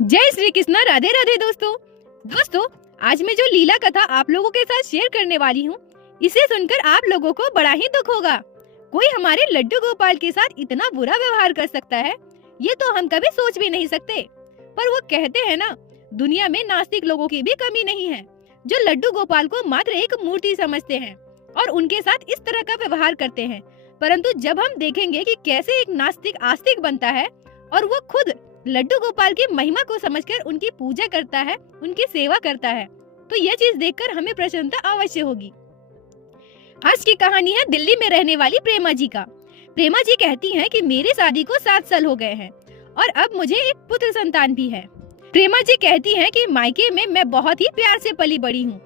जय श्री कृष्ण। राधे राधे दोस्तों, आज मैं जो लीला कथा आप लोगों के साथ शेयर करने वाली हूँ, इसे सुनकर आप लोगों को बड़ा ही दुख होगा। कोई हमारे लड्डू गोपाल के साथ इतना बुरा व्यवहार कर सकता है, ये तो हम कभी सोच भी नहीं सकते। पर वो कहते हैं ना, दुनिया में नास्तिक लोगों की भी कमी नहीं है, जो लड्डू गोपाल को मात्र एक मूर्ति समझते हैं और उनके साथ इस तरह का व्यवहार करते हैं। परंतु जब हम देखेंगे कि कैसे एक नास्तिक आस्तिक बनता है और वो खुद लड्डू गोपाल की महिमा को समझकर उनकी पूजा करता है, उनकी सेवा करता है, तो यह चीज देखकर हमें प्रसन्नता अवश्य होगी। आज की कहानी है दिल्ली में रहने वाली प्रेमा जी का। प्रेमा जी कहती हैं कि मेरी शादी को 7 साल हो गए हैं और अब मुझे एक पुत्र संतान भी है। प्रेमा जी कहती हैं कि मायके में मैं बहुत ही प्यार से पली बड़ी हूँ।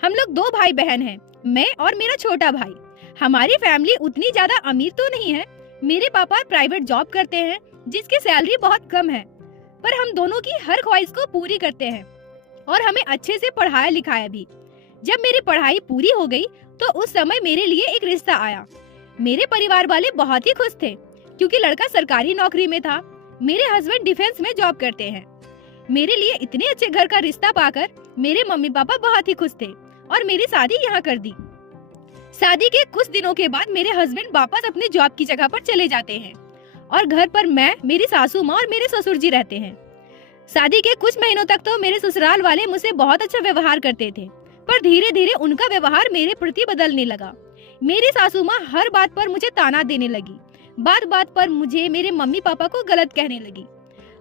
हम लोग 2 भाई बहन हैं, मैं और मेरा छोटा भाई। हमारी फैमिली उतनी ज्यादा अमीर तो नहीं है। मेरे पापा प्राइवेट जॉब करते हैं, जिसकी सैलरी बहुत कम है, पर हम दोनों की हर ख्वाहिश को पूरी करते हैं और हमें अच्छे से पढ़ाया लिखाया भी। जब मेरी पढ़ाई पूरी हो गई तो उस समय मेरे लिए एक रिश्ता आया। मेरे परिवार वाले बहुत ही खुश थे, क्योंकि लड़का सरकारी नौकरी में था। मेरे हस्बैंड डिफेंस में जॉब करते हैं। मेरे लिए इतने अच्छे घर का रिश्ता पाकर मेरे मम्मी पापा बहुत ही खुश थे और मेरी शादी यहाँ कर दी। शादी के कुछ दिनों के बाद मेरे हस्बैंड वापस अपनी जॉब की जगह पर चले जाते हैं और घर पर मैं, मेरी सासू माँ और मेरे ससुर जी रहते हैं। शादी के कुछ महीनों तक तो मेरे ससुराल वाले मुझसे बहुत अच्छा व्यवहार करते थे, पर धीरे धीरे उनका व्यवहार मेरे प्रति बदलने लगा। मेरी सासू माँ हर बात पर मुझे ताना देने लगी, बात बात पर मुझे मेरे मम्मी पापा को गलत कहने लगी।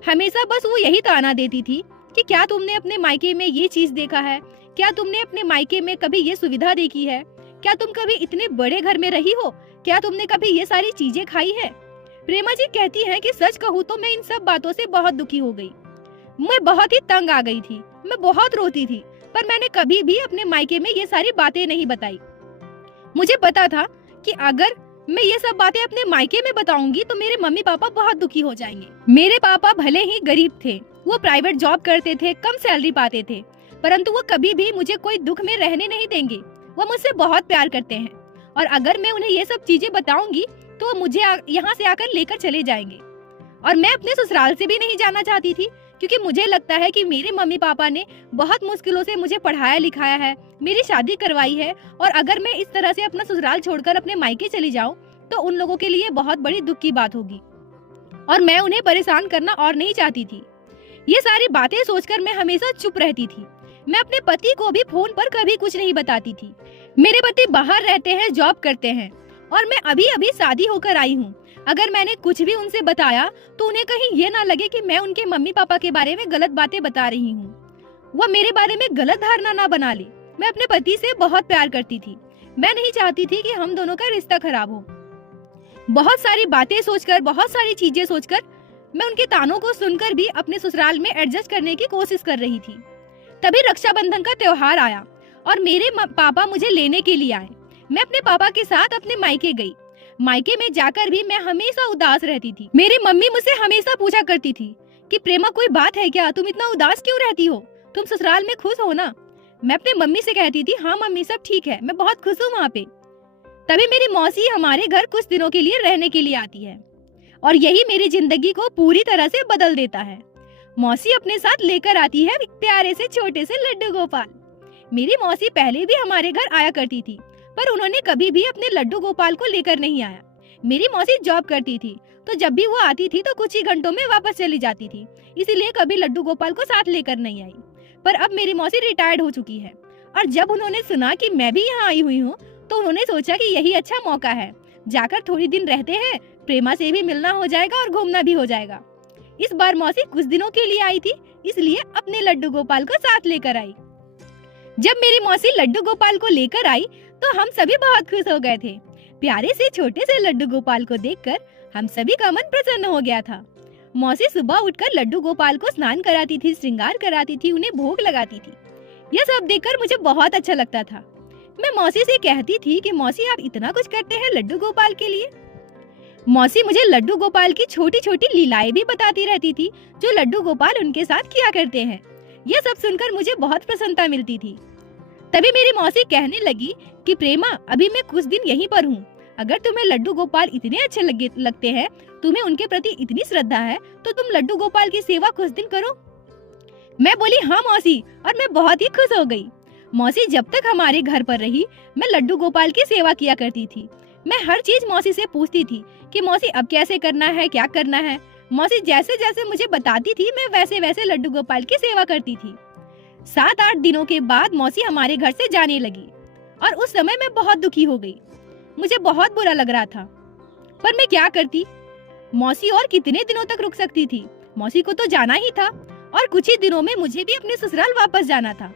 हमेशा बस वो यही ताना देती थी कि क्या तुमने अपने मायके में ये चीज देखा है, क्या तुमने अपने मायके में कभी ये सुविधा देखी है, क्या तुम कभी इतने बड़े घर में रही हो, क्या तुमने कभी ये सारी चीजें खाई है। प्रेमा जी कहती हैं कि सच कहूँ तो मैं इन सब बातों से बहुत दुखी हो गई। मैं बहुत ही तंग आ गई थी, मैं बहुत रोती थी, पर मैंने कभी भी अपने मायके में ये सारी बातें नहीं बताई। मुझे पता था कि अगर मैं ये सब बातें अपने मायके में बताऊंगी तो मेरे मम्मी पापा बहुत दुखी हो जाएंगे। मेरे पापा भले ही गरीब थे, वो प्राइवेट जॉब करते थे, कम सैलरी पाते थे, परंतु वो कभी भी मुझे कोई दुख में रहने नहीं देंगे। वो मुझसे बहुत प्यार करते हैं और अगर मैं उन्हें ये सब चीजें बताऊंगी तो वो मुझे यहाँ से आकर लेकर चले जाएंगे। और मैं अपने ससुराल से भी नहीं जाना चाहती थी, क्योंकि मुझे लगता है कि मेरे मम्मी पापा ने बहुत मुश्किलों से मुझे पढ़ाया लिखाया है, मेरी शादी करवाई है, और अगर मैं इस तरह से अपना ससुराल छोड़कर अपने मायके चली जाऊं तो उन लोगों के लिए बहुत बड़ी दुख की बात होगी और मैं उन्हें परेशान करना और नहीं चाहती थी। ये सारी बातें सोचकर मैं हमेशा चुप रहती थी। मैं अपने पति को भी फोन पर कभी कुछ नहीं बताती थी। मेरे पति बाहर रहते हैं, जॉब करते हैं और मैं अभी अभी शादी होकर आई हूँ। अगर मैंने कुछ भी उनसे बताया तो उन्हें कहीं ये ना लगे कि मैं उनके मम्मी पापा के बारे में गलत बातें बता रही हूँ। वह मेरे बारे में गलत धारणा ना बना ले। मैं अपने पति से बहुत प्यार करती थी। मैं नहीं चाहती थी कि हम दोनों का रिश्ता खराब हो। बहुत सारी बातें सोचकर, बहुत सारी चीजें सोचकर मैं उनके तानों को सुनकर भी अपने ससुराल में एडजस्ट करने की कोशिश कर रही थी। तभी रक्षाबंधन का त्योहार आया और मेरे पापा मुझे लेने के लिए आए। मैं अपने पापा के साथ अपने मायके गई। मायके में जाकर भी मैं हमेशा उदास रहती थी। मेरी मम्मी मुझसे हमेशा पूछा करती थी कि प्रेमा कोई बात है क्या, तुम इतना उदास क्यों रहती हो, तुम ससुराल में खुश हो ना। मैं अपने मम्मी से कहती थी, हाँ मम्मी सब ठीक है, मैं बहुत खुश हूँ वहाँ पे। तभी मेरी मौसी हमारे घर कुछ दिनों के लिए रहने के लिए आती है और यही मेरी जिंदगी को पूरी तरह से बदल देता है। मौसी अपने साथ लेकर आती है एक प्यारे से छोटे से लड्डू गोपाल। मेरी मौसी पहले भी हमारे घर आया करती थी, पर उन्होंने कभी भी अपने लड्डू गोपाल को लेकर नहीं आया। मेरी मौसी जॉब करती थी, तो जब भी वो आती थी तो कुछ ही घंटों में वापस चली जाती थी, इसीलिए कभी लड्डू गोपाल को साथ लेकर नहीं आई। पर अब मेरी मौसी रिटायर्ड हो चुकी है और जब उन्होंने सुना कि मैं भी यहाँ आई हुई हूँ तो उन्होंने सोचा कि यही अच्छा मौका है, जाकर थोड़ी दिन रहते हैं, प्रेमा से भी मिलना हो जाएगा और घूमना भी हो जाएगा। इस बार मौसी कुछ दिनों के लिए आई थी, इसलिए अपने लड्डू गोपाल को साथ लेकर आई। जब मेरी मौसी लड्डू गोपाल को लेकर आई तो हम सभी बहुत खुश हो गए थे। प्यारे से छोटे से लड्डू गोपाल को देखकर हम सभी का मन प्रसन्न हो गया था। मौसी सुबह उठकर लड्डू गोपाल को स्नान कराती थी, श्रृंगार कराती थी, उन्हें भोग लगाती थी। यह सब देखकर मुझे बहुत अच्छा लगता था। मैं मौसी से कहती थी कि मौसी आप इतना कुछ करते हैं लड्डू गोपाल के लिए। मौसी मुझे लड्डू गोपाल की छोटी छोटी लीलाएं भी बताती रहती थी, जो लड्डू गोपाल उनके साथ किया करते हैं। यह सब सुनकर मुझे बहुत प्रसन्नता मिलती थी। तभी मेरी मौसी कहने लगी कि प्रेमा अभी मैं कुछ दिन यहीं पर हूँ, अगर तुम्हें लड्डू गोपाल इतने अच्छे लगते हैं, तुम्हें उनके प्रति इतनी श्रद्धा है, तो तुम लड्डू गोपाल की सेवा कुछ दिन करो। मैं बोली हाँ मौसी, और मैं बहुत ही खुश हो गई। मौसी जब तक हमारे घर पर रही, मैं लड्डू गोपाल की सेवा किया करती थी। मैं हर चीज मौसी से पूछती थी कि मौसी अब कैसे करना है, क्या करना है। मौसी जैसे जैसे मुझे बताती थी, मैं वैसे वैसे लड्डू गोपाल की सेवा करती थी। 7-8 दिनों के बाद मौसी हमारे घर से जाने लगी और उस समय मैं बहुत दुखी हो गई। मुझे बहुत बुरा लग रहा था, पर मैं क्या करती। मौसी और कितने दिनों तक रुक सकती थी? मौसी को तो जाना ही था और कुछ ही दिनों में मुझे भी अपने ससुराल वापस जाना था।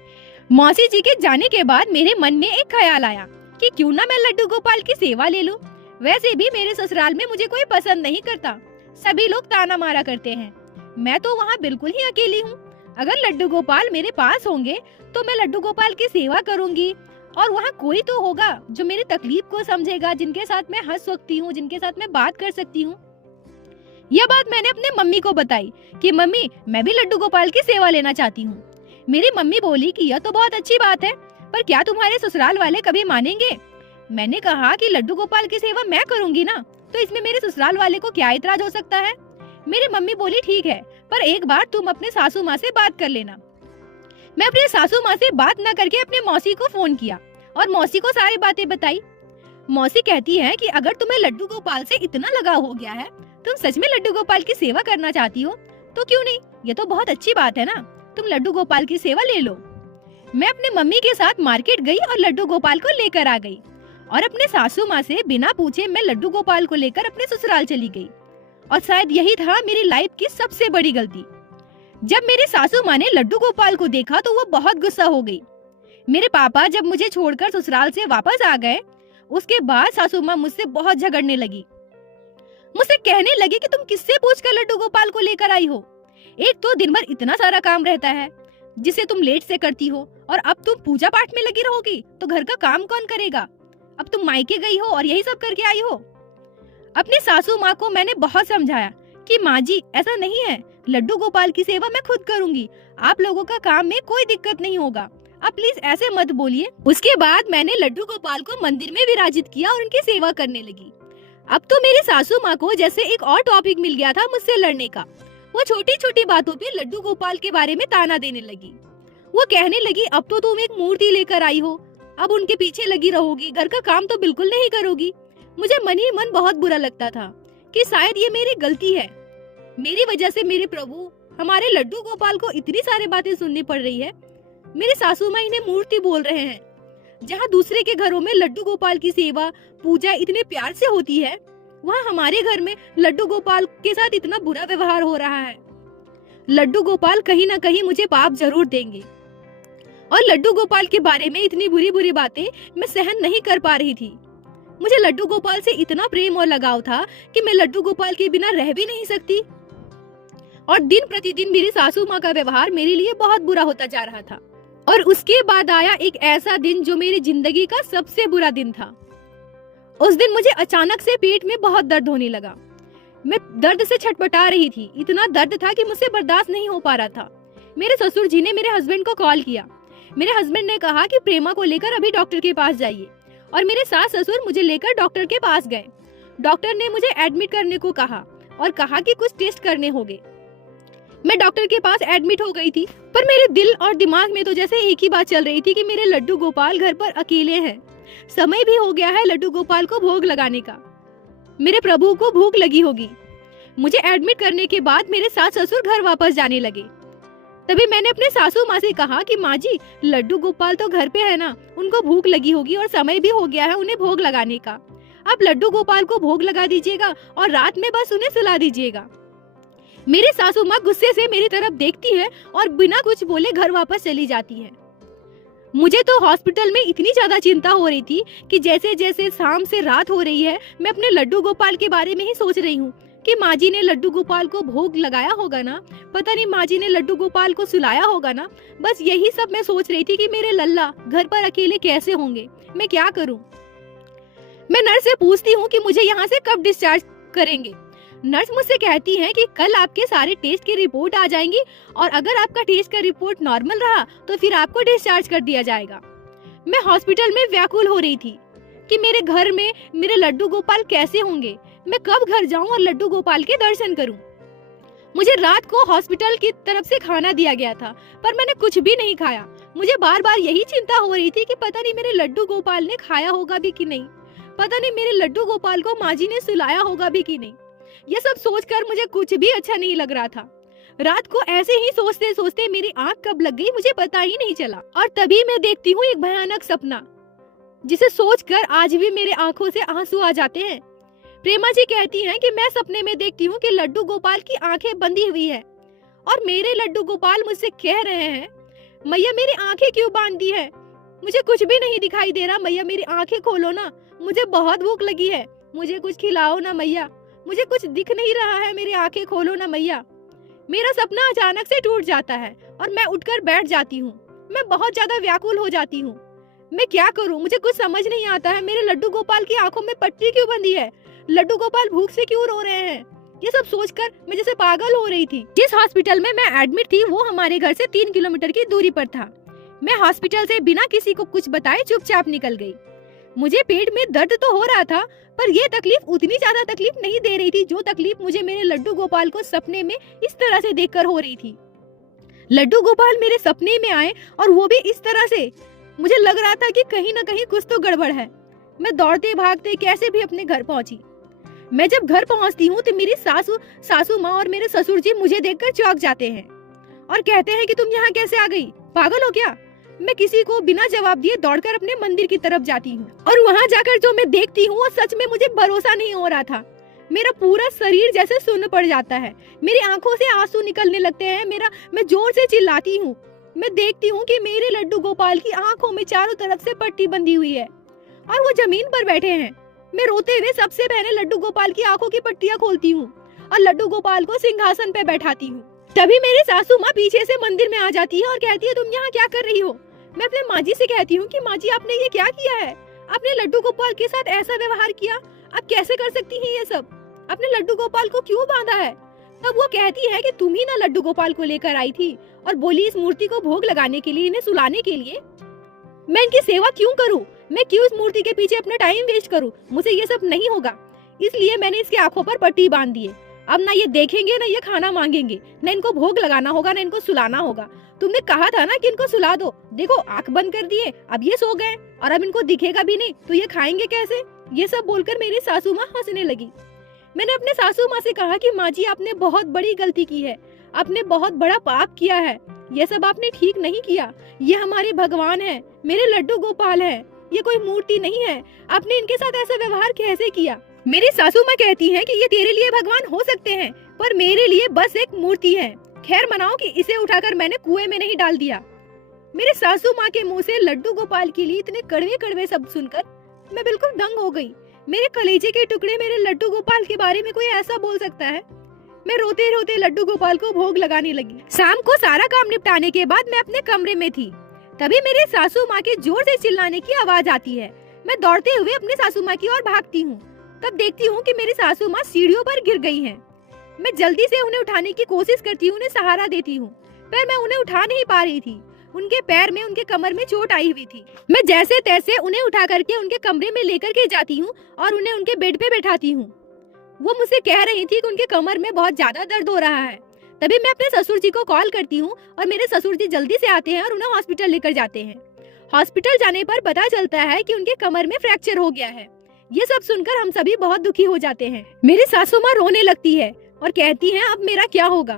मौसी जी के जाने के बाद मेरे मन में एक ख्याल आया कि क्यों ना मैं लड्डू गोपाल की सेवा ले लूं। वैसे भी मेरे ससुराल में मुझे कोई पसंद नहीं करता, सभी लोग ताना मारा करते हैं। मैं तो वहाँ बिल्कुल ही अकेली हूँ। अगर लड्डू गोपाल मेरे पास होंगे तो मैं लड्डू गोपाल की सेवा करूंगी और वहाँ कोई तो होगा जो मेरी तकलीफ को समझेगा, जिनके साथ मैं हंस सकती हूँ, जिनके साथ मैं बात कर सकती हूँ। यह बात मैंने अपने मम्मी को बताई कि मम्मी, मैं भी लड्डू गोपाल की सेवा लेना चाहती हूँ। मेरी मम्मी बोली कि यह तो बहुत अच्छी बात है, पर क्या तुम्हारे ससुराल वाले कभी मानेंगे? मैंने कहा कि लड्डू गोपाल की सेवा मैं करूंगी ना, तो इसमें मेरे ससुराल वाले को क्या इतराज हो सकता है? मेरी मम्मी बोली ठीक है, पर एक बार तुम अपने सासू माँ से बात कर लेना। मैं अपने सासू माँ से बात न करके अपने मौसी को फोन किया और मौसी को सारी बातें बताई। मौसी कहती है कि अगर तुम्हें लड्डू गोपाल से इतना लगाव हो गया है, तुम सच में लड्डू गोपाल की सेवा करना चाहती हो, तो क्यों नहीं, ये तो बहुत अच्छी बात है ना, तुम लड्डू गोपाल की सेवा ले लो। मैं अपने मम्मी के साथ मार्केट गई और लड्डू गोपाल को लेकर आ गई और अपने सासू माँ से बिना पूछे मैं लड्डू गोपाल को लेकर अपने ससुराल चली गई। और शायद यही था मेरी लाइफ की सबसे बड़ी गलती। जब मेरे सासू माँ ने लड्डू गोपाल को देखा तो वो बहुत गुस्सा हो गई। मेरे पापा जब मुझे छोड़कर ससुराल से वापस आ गए, उसके बाद सासू माँ मुझसे बहुत झगड़ने लगी। मुझसे कहने लगी कि तुम किससे पूछकर लड्डू गोपाल को लेकर आई हो? एक तो दिन भर इतना सारा काम रहता है जिसे तुम लेट से करती हो, और अब तुम पूजा पाठ में लगी रहोगी तो घर का काम कौन करेगा? अब तुम मायके गई हो और यही सब करके आई हो। अपनी सासू माँ को मैंने बहुत समझाया कि माँ जी, ऐसा नहीं है, लड्डू गोपाल की सेवा मैं खुद करूंगी, आप लोगों का काम में कोई दिक्कत नहीं होगा, आप प्लीज ऐसे मत बोलिए। उसके बाद मैंने लड्डू गोपाल को मंदिर में विराजित किया और उनकी सेवा करने लगी। अब तो मेरी सासू माँ को जैसे एक और टॉपिक मिल गया था मुझसे लड़ने का। वो छोटी छोटी बातों पे लड्डू गोपाल के बारे में ताना देने लगी। वो कहने लगी, अब तो तुम एक मूर्ति लेकर आई हो, अब उनके पीछे लगी रहोगी, घर का काम तो बिल्कुल नहीं करोगी। मुझे मन ही मन बहुत बुरा लगता था कि शायद ये मेरी गलती है, मेरी वजह से मेरे प्रभु हमारे लड्डू गोपाल को इतनी सारी बातें सुननी पड़ रही है। मेरे सासू माँ इन्हें मूर्ति बोल रहे हैं, जहाँ दूसरे के घरों में लड्डू गोपाल की सेवा पूजा इतने प्यार से होती है, वहाँ हमारे घर में लड्डू गोपाल के साथ इतना बुरा व्यवहार हो रहा है। लड्डू गोपाल कहीं ना कहीं मुझे पाप जरूर देंगे। और लड्डू गोपाल के बारे में इतनी बुरी बुरी बातें मैं सहन नहीं कर पा रही थी। मुझे लड्डू गोपाल से इतना प्रेम और लगाव था कि मैं लड्डू गोपाल के बिना रह भी नहीं सकती। और दिन प्रतिदिन मेरी सासू माँ का व्यवहार मेरे लिए बहुत बुरा होता जा रहा था। और उसके बाद आया एक ऐसा दिन जो मेरी जिंदगी का सबसे बुरा दिन था। उस दिन मुझे अचानक से पेट में बहुत दर्द होने लगा। मैं दर्द से छटपटा रही थी, इतना दर्द था कि मुझसे बर्दाश्त नहीं हो पा रहा था। मेरे ससुर जी ने मेरे हस्बैंड को कॉल किया। मेरे हस्बैंड ने कहा कि प्रेमा को लेकर अभी डॉक्टर के पास जाइए, और मेरे सास ससुर मुझे लेकर डॉक्टर के पास गए। डॉक्टर ने मुझे एडमिट करने को कहा और कहा कि कुछ टेस्ट करने होंगे। मैं डॉक्टर के पास एडमिट हो गई थी, पर मेरे दिल और दिमाग में तो जैसे एक ही बात चल रही थी कि मेरे लड्डू गोपाल घर पर अकेले हैं। समय भी हो गया है लड्डू गोपाल को भोग लगाने का, मेरे प्रभु को भूख लगी होगी। मुझे एडमिट करने के बाद मेरे सास ससुर घर वापस जाने लगे। तभी मैंने अपने सासू माँ से कहा कि माँ जी, लड्डू गोपाल तो घर पे है ना, उनको भूख लगी होगी और समय भी हो गया है उन्हें भोग लगाने का। आप लड्डू गोपाल को भोग लगा दीजिएगा और रात में बस उन्हें सुला दीजिएगा। मेरी सासू माँ गुस्से से मेरी तरफ देखती है और बिना कुछ बोले घर वापस चली जाती है। मुझे तो हॉस्पिटल में इतनी ज्यादा चिंता हो रही थी कि जैसे जैसे शाम से रात हो रही है, मैं अपने लड्डू गोपाल के बारे में ही सोच रही हूँ कि माँ जी ने लड्डू गोपाल को भोग लगाया होगा ना, पता नहीं माँ जी ने लड्डू गोपाल को सुलाया होगा ना। बस यही सब मैं सोच रही थी कि मेरे लल्ला घर पर अकेले कैसे होंगे, मैं क्या करूँ। मैं नर्स से पूछती हूँ कि मुझे यहाँ से कब डिस्चार्ज करेंगे। नर्स मुझसे कहती है कि कल आपके सारे टेस्ट की रिपोर्ट आ जाएंगी और अगर आपका टेस्ट का रिपोर्ट नॉर्मल रहा तो फिर आपको डिस्चार्ज कर दिया जाएगा। मैं हॉस्पिटल में व्याकुल हो रही थी कि मेरे घर में मेरे लड्डू गोपाल कैसे होंगे, मैं कब घर जाऊं और लड्डू गोपाल के दर्शन करूं। मुझे रात को हॉस्पिटल की तरफ से खाना दिया गया था, पर मैंने कुछ भी नहीं खाया। मुझे बार बार यही चिंता हो रही थी कि पता नहीं मेरे लड्डू गोपाल ने खाया होगा भी कि नहीं, पता नहीं मेरे लड्डू गोपाल को माँ जी ने सुलाया होगा भी कि नहीं। ये सब सोचकर मुझे कुछ भी अच्छा नहीं लग रहा था। रात को ऐसे ही सोचते सोचते मेरी आंख कब लग गई मुझे पता ही नहीं चला, और तभी मैं देखती हूँ एक भयानक सपना, जिसे सोचकर आज भी मेरे आंखों से आंसू आ जाते हैं। प्रेमा जी कहती हैं कि मैं सपने में देखती हूँ कि लड्डू गोपाल की आंखें बंधी हुई है और मेरे लड्डू गोपाल मुझसे कह रहे हैं, मैया मेरी आंखें क्यों बांध दी है, मुझे कुछ भी नहीं दिखाई दे रहा, मैया मेरी आंखें खोलो ना, मुझे बहुत भूख लगी है, मुझे कुछ खिलाओ ना मैया, मुझे कुछ दिख नहीं रहा है, मेरी आंखें खोलो ना मैया। मेरा सपना अचानक से टूट जाता है और मैं उठकर बैठ जाती हूँ। मैं बहुत ज्यादा व्याकुल हो जाती हूँ। मैं क्या करूँ, मुझे कुछ समझ नहीं आता है। मेरे लड्डू गोपाल की आंखों में पट्टी क्यों बंधी है, लड्डू गोपाल भूख से क्यों रो रहे हैं। ये सब सोचकर मैं जैसे पागल हो रही थी। जिस हॉस्पिटल में मैं एडमिट थी वो हमारे घर से 3 किलोमीटर की दूरी पर था। मैं हॉस्पिटल से बिना किसी को कुछ बताए चुपचाप निकल गई। मुझे पेट में दर्द तो हो रहा था, पर यह तकलीफ उतनी ज्यादा तकलीफ नहीं दे रही थी जो तकलीफ मुझे मेरे लड्डू गोपाल को सपने में इस तरह से देखकर हो रही थी। लड्डू गोपाल मेरे सपने में आए और वो भी इस तरह से। मुझे लग रहा था कि कहीं न कहीं कुछ तो गड़बड़ है। मैं दौड़ते भागते कैसे भी अपने घर पहुंची। मैं जब घर पहुंचती हूँ तो मेरी सासू माँ और मेरे ससुर जी मुझे देखकर चौंक जाते हैं और कहते हैं कि तुम यहाँ कैसे आ गई, पागल हो क्या। मैं किसी को बिना जवाब दिए दौड़कर अपने मंदिर की तरफ जाती हूँ और वहाँ जाकर जो मैं देखती हूँ वो सच में मुझे भरोसा नहीं हो रहा था। मेरा पूरा शरीर जैसे सुन्न पड़ जाता है, मेरी आंखों से आंसू निकलने लगते हैं। मैं जोर से चिल्लाती हूँ। मैं देखती हूँ कि मेरे लड्डू गोपाल की आंखों में चारों तरफ से पट्टी बंधी हुई है और वो जमीन पर बैठे हैं। मैं रोते हुए सबसे पहले लड्डू गोपाल की आंखों की पट्टियां खोलती हूँ और लड्डू गोपाल को सिंहासन पे बैठाती हूँ। तभी मेरी सासू माँ पीछे से मंदिर में आ जाती है और कहती है, तुम यहाँ क्या कर रही हो। मैं अपने माँ जी से कहती हूँ कि माँ जी आपने ये क्या किया है, आपने लड्डू गोपाल के साथ ऐसा व्यवहार किया, आप कैसे कर सकती हैं ये सब, आपने लड्डू गोपाल को क्यों बांधा है। तब वो कहती है कि तुम ही ना लड्डू गोपाल को लेकर आई थी और बोली इस मूर्ति को भोग लगाने के लिए, इन्हें सुलाने के लिए। मैं इनकी सेवा क्यों करूं, मैं क्यों इस मूर्ति के पीछे अपना टाइम वेस्ट करूं, मुझे ये सब नहीं होगा। इसलिए मैंने इसकी आंखों पर पट्टी बांध दी है। अब ना ये देखेंगे ना ये खाना मांगेंगे, ना इनको भोग लगाना होगा ना इनको सुलाना होगा। तुमने कहा था ना कि इनको सुला दो, देखो आंख बंद कर दिए, अब ये सो गए और अब इनको दिखेगा भी नहीं तो ये खाएंगे कैसे। ये सब बोलकर मेरी सासू माँ हंसने लगी। मैंने अपने सासू माँ से कहा कि माँ जी आपने बहुत बड़ी गलती की है, आपने बहुत बड़ा पाप किया है, ये सब आपने ठीक नहीं किया। ये हमारे भगवान है, मेरे लड्डू गोपाल है, ये कोई मूर्ति नहीं है, आपने इनके साथ ऐसा व्यवहार कैसे किया। मेरी सासू माँ कहती हैं कि ये तेरे लिए भगवान हो सकते हैं पर मेरे लिए बस एक मूर्ति है। खैर मनाओ कि इसे उठाकर मैंने कुएं में नहीं डाल दिया। मेरे सासू माँ के मुंह से लड्डू गोपाल के लिए इतने कड़वे कड़वे शब्द सुनकर मैं बिल्कुल दंग हो गई। मेरे कलेजे के टुकड़े मेरे लड्डू गोपाल के बारे में कोई ऐसा बोल सकता है। मैं रोते रोते लड्डू गोपाल को भोग लगाने लगी। शाम को सारा काम निपटाने के बाद मैं अपने कमरे में थी, तभी मेरे सासू माँ के जोर से चिल्लाने की आवाज आती है। मैं दौड़ते हुए अपने सासू माँ की ओर भागती हूँ। तब देखती हूँ कि मेरी सासू माँ सीढ़ियों पर गिर गई हैं। मैं जल्दी से उन्हें उठाने की कोशिश करती हूँ, उन्हें सहारा देती हूँ, पर मैं उन्हें उठा नहीं पा रही थी। उनके पैर में, उनके कमर में चोट आई हुई थी। मैं जैसे तैसे उन्हें उठा करके उनके कमरे में लेकर के जाती हूँ और उन्हें उनके बेड पे बैठाती हूँ। वो मुझसे कह रही थी कि उनके कमर में बहुत ज्यादा दर्द हो रहा है। तभी मैं अपने ससुर जी को कॉल करती हूँ और मेरे ससुर जी जल्दी से आते हैं और उन्हें हॉस्पिटल लेकर जाते हैं। हॉस्पिटल जाने पर पता चलता है कि उनके कमर में फ्रैक्चर हो गया है। ये सब सुनकर हम सभी बहुत दुखी हो जाते हैं। मेरी सासू माँ रोने लगती है और कहती है अब मेरा क्या होगा,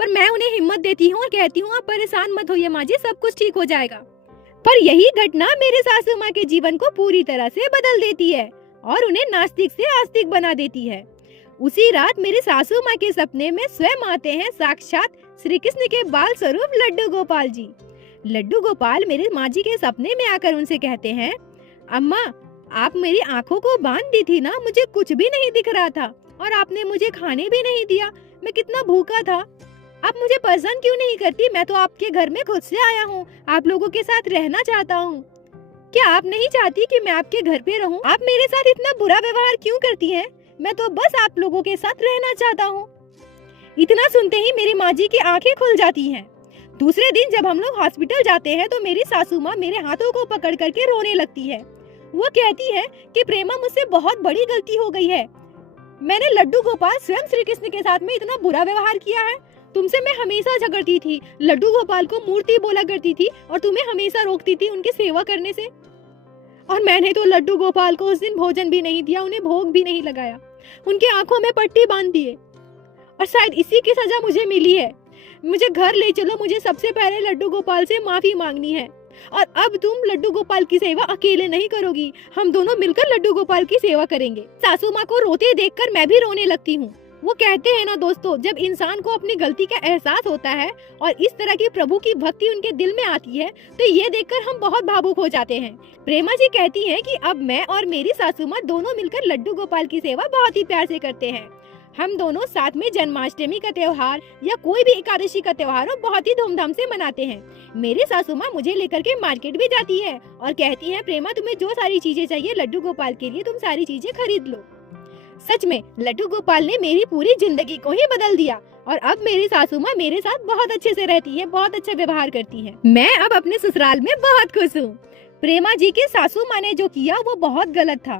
पर मैं उन्हें हिम्मत देती हूँ और कहती हूँ आप परेशान मत होइए माँ जी, सब कुछ ठीक हो जाएगा। पर यही घटना मेरे सासू माँ के जीवन को पूरी तरह से बदल देती है और उन्हें नास्तिक से आस्तिक बना देती है। उसी रात मेरे सासू माँ के सपने में स्वयं आते हैं साक्षात श्री कृष्ण के बाल स्वरूप लड्डू गोपाल जी। लड्डू गोपाल मेरे माँ जी के सपने में आकर उनसे कहते हैं, अम्मा आप मेरी आंखों को बांध दी थी ना, मुझे कुछ भी नहीं दिख रहा था और आपने मुझे खाने भी नहीं दिया, मैं कितना भूखा था। आप मुझे पसंद क्यों नहीं करती, मैं तो आपके घर में खुद से आया हूँ, आप लोगों के साथ रहना चाहता हूँ। क्या आप नहीं चाहती कि मैं आपके घर पे रहूँ? आप मेरे साथ इतना बुरा व्यवहार क्यों करती हैं? मैं तो बस आप लोगों के साथ रहना चाहता हूँ। इतना सुनते ही मेरी माँ जी की आंखें खुल जाती हैं। दूसरे दिन जब हम लोग हॉस्पिटल जाते हैं तो मेरी सासू माँ मेरे हाथों को पकड़ करके रोने लगती है। वो कहती है कि प्रेमा मुझसे बहुत बड़ी गलती हो गई है, मैंने लड्डू गोपाल स्वयं श्री कृष्ण के साथ में इतना बुरा व्यवहार किया है? तुमसे मैं हमेशा झगड़ती थी, लड्डू गोपाल को मूर्ति बोला करती थी और तुम्हें हमेशा रोकती थी उनकी सेवा करने से। और मैंने तो लड्डू गोपाल को उस दिन भोजन भी नहीं दिया, उन्हें भोग भी नहीं लगाया, उनकी आंखों में पट्टी बांध दिए। और शायद इसी की सजा मुझे मिली है। मुझे घर ले चलो, मुझे सबसे पहले लड्डू गोपाल से माफी मांगनी है। और अब तुम लड्डू गोपाल की सेवा अकेले नहीं करोगी, हम दोनों मिलकर लड्डू गोपाल की सेवा करेंगे। सासू माँ को रोते देखकर मैं भी रोने लगती हूँ। वो कहते हैं ना दोस्तों, जब इंसान को अपनी गलती का एहसास होता है और इस तरह की प्रभु की भक्ति उनके दिल में आती है तो ये देखकर हम बहुत भावुक हो जाते हैं। प्रेमा जी कहती हैं कि अब मैं और मेरी सासू माँ दोनों मिलकर लड्डू गोपाल की सेवा बहुत ही प्यार से करते हैं। हम दोनों साथ में जन्माष्टमी का त्योहार या कोई भी एकादशी का त्योहार हो बहुत ही धूमधाम से मनाते हैं। मेरी सासू माँ मुझे लेकर के मार्केट भी जाती है और कहती है, प्रेमा तुम्हें जो सारी चीजें चाहिए लड्डू गोपाल के लिए तुम सारी चीजें खरीद लो। सच में लड्डू गोपाल ने मेरी पूरी जिंदगी को ही बदल दिया और अब मेरी सासू माँ मेरे साथ बहुत अच्छे से रहती है, बहुत अच्छा व्यवहार करती है। मैं अब अपने ससुराल में बहुत खुश हूँ। प्रेमा जी के सासू माँ ने जो किया वो बहुत गलत था,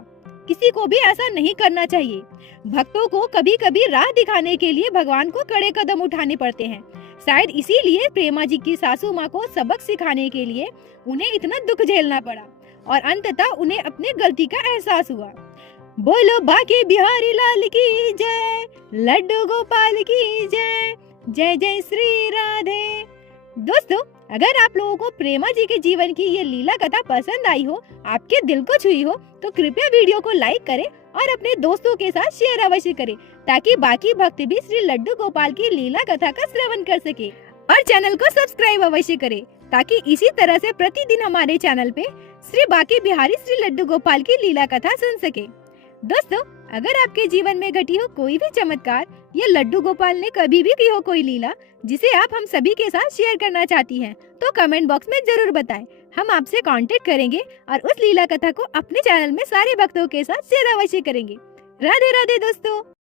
किसी को भी ऐसा नहीं करना चाहिए। भक्तों को कभी कभी राह दिखाने के लिए भगवान को कड़े कदम उठाने पड़ते हैं। शायद इसीलिए प्रेमा जी की सासू माँ को सबक सिखाने के लिए उन्हें इतना दुख झेलना पड़ा और अंततः उन्हें अपने गलती का एहसास हुआ। बोलो बाके बिहारी लाल की जय, लड्डू गोपाल की जय, जय जय श्री राधे। दोस्तों, अगर आप लोगों को प्रेमा जी के जीवन की ये लीला कथा पसंद आई हो, आपके दिल को छुई हो, तो कृपया वीडियो को लाइक करें और अपने दोस्तों के साथ शेयर अवश्य करें ताकि बाकी भक्त भी श्री लड्डू गोपाल की लीला कथा का श्रवण कर सके। और चैनल को सब्सक्राइब अवश्य करें ताकि इसी तरह से प्रतिदिन हमारे चैनल पे श्री बाके बिहारी श्री लड्डू गोपाल की लीला कथा सुन सके। दोस्तों, अगर आपके जीवन में घटी हो कोई भी चमत्कार या लड्डू गोपाल ने कभी भी की हो कोई लीला जिसे आप हम सभी के साथ शेयर करना चाहती हैं, तो कमेंट बॉक्स में जरूर बताएं। हम आपसे कांटेक्ट करेंगे और उस लीला कथा को अपने चैनल में सारे भक्तों के साथ शेयर अवश्य करेंगे। राधे राधे दोस्तों।